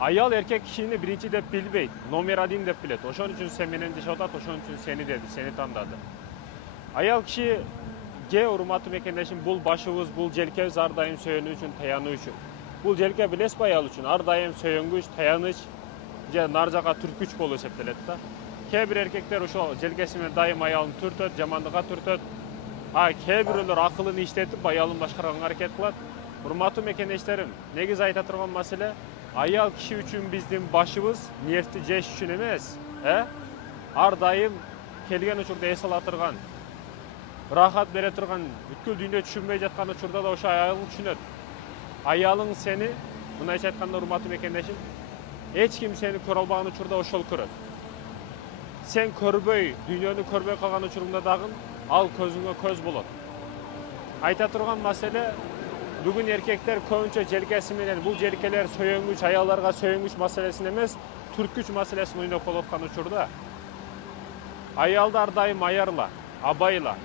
Аял эркек кишини биринчи деп билбейт, номер один деп билет. Ошон үчүн сен менен жашап атат, ошон үчүн сени деди, сени тандады. Аял киши урматтуу мекендешим, бул башыбыз, бул желкебиз ар дайым сүйөнүү үчүн, таянуу үчүн. Бул желке билесизби аял үчүн ар дайым сөйөнгүч, таяныч же нар жака түрткүч болуп эсептелет да. Кээ бир эркектер ошол желкеси менен дайым аялын түртөт, жамандыкка түртөт. Кээ бирөөлөр акылын иштетип аялын башкарганга аракет кылат. Урматтуу мекендештерим, негизи айта турган маселе, аял киши үчүн биздин башыбыз нефти жеш үчүн эмес, ар дайым келген учурда эс ала турган, рахат бере турган, бүткүл дүйнө түшүнбөй жаткан учурда да ошо аялың түшүнөт. Аялың сени, мындайча айтканда урматтуу мекендешим, эч ким сени көрө албаган учурда ошол көрөт. Сен көрбөй, дүйнөнү көрбөй калган учуруңда дагы ал көзүңө көз болот. Айта турган маселе, бүгүн эркектер көбүнчө желкеси менен, бул желкелер сөйөнгүч, аялдарга сөйөнгүч маселесин эмес, түрткүч маселесин ойноп болуп аткан учурда, аялды ар дайым аярла, абайла.